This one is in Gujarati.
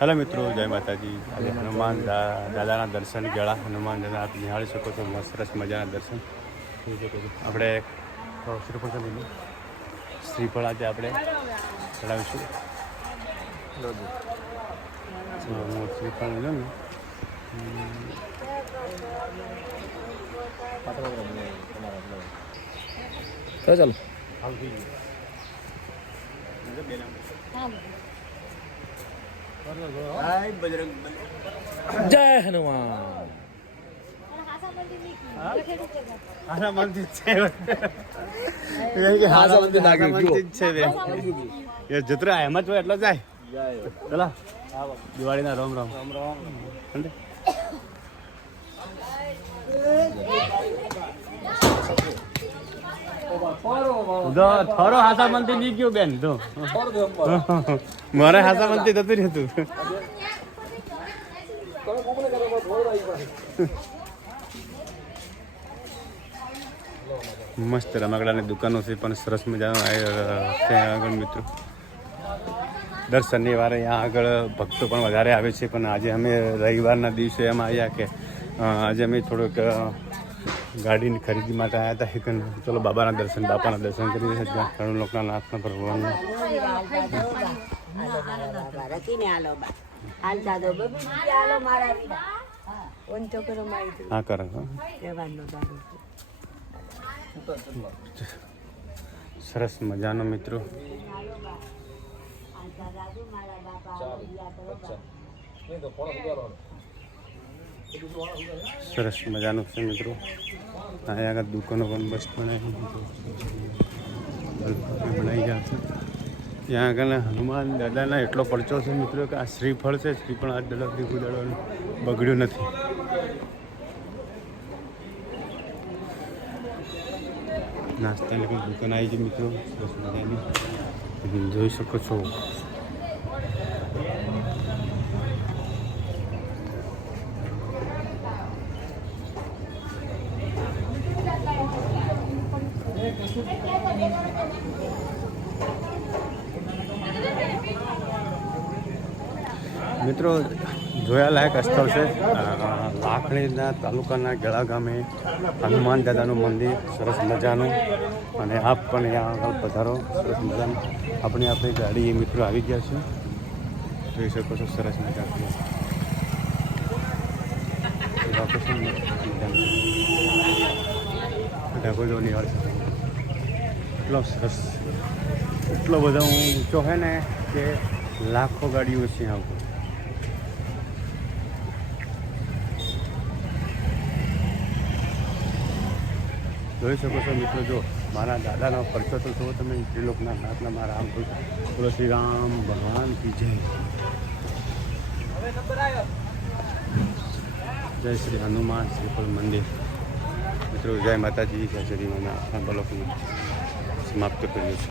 હેલો મિત્રો, જય માતાજી. આજે હનુમાન દાદાના દર્શન ગળા હનુમાન દાદા આપ નિહાળી શકો છો. સરસ મજાના દર્શન જોઈ શકો છો. આપણે શ્રીફળ લીધું, શ્રીફળ આજે આપણે ચડાવીશું. શ્રીફળ લીધું ને ચાલો જય હનુમાન. જતરા એમ જ હોય એટલે જાય. ચલા દિવાળીના રામ રામ રામ રામ. થોડો હાસા મનથી નહીં ગયો બેન તો મારે હાસા મનથી થતું રહેતું. મસ્ત રમકડાની દુકાનો છે પણ સરસ મજાનો ત્યાં આગળ મિત્રો દર્શનની વારે અહીંયા આગળ ભક્તો પણ વધારે આવે છે. પણ આજે અમે રવિવારના દિવસે એમ આવ્યા કે આજે અમે થોડુંક ગાડીની ખરીદી માટે આવ્યા હતા. ચલો બાપાના દર્શન કરી ઘણું લોકોના નાથના ભગવાનના હા કરે સરસ મજાનો મિત્રો સરસ મજાનું છે મિત્રો. અહીંયા આગળ દુકાનો પણ મસ્ત બનાવી ગયા છે. ત્યાં આગળ હનુમાન દાદાના એટલો પડચો છે મિત્રો કે આ શ્રીફળ છે. શ્રીફળ આ દાદાથી ગુદાડવાનું બગડ્યું નથી. નાસ્તાની પણ દુકાન આવી છે મિત્રો સરસ મજાની જોઈ શકો છો. મિત્રો જોયાલાયક સ્થળ છે લાખણીના તાલુકાના ગળા ગામે હનુમાન દાદાનું મંદિર સરસ મજાનું. અને આપ પણ અહીંયા આગળ પધારો. સરસ મજાનું આપણી ગાડી મિત્રો આવી ગયા છે જોઈ શકો છો. સરસ મજાનું ઢાબો નિહાળ એટલો સરસ એટલો બધો ઊંચો છે ને કે લાખો ગાડીઓ છે આવતો. જોઈ શકો છો મિત્રો. જો મારા દાદાનો પરચો તો જુઓ તમે. ત્રિલોકના નાથના મારા આમ બોલો શ્રી રામ ભગવાન કી જય. જય શ્રી હનુમાન શ્રીફળ મંદિર. મિત્રો જય માતાજી. જય શ્રી માના બ્લોકને સમાપ્ત કર્યું છે.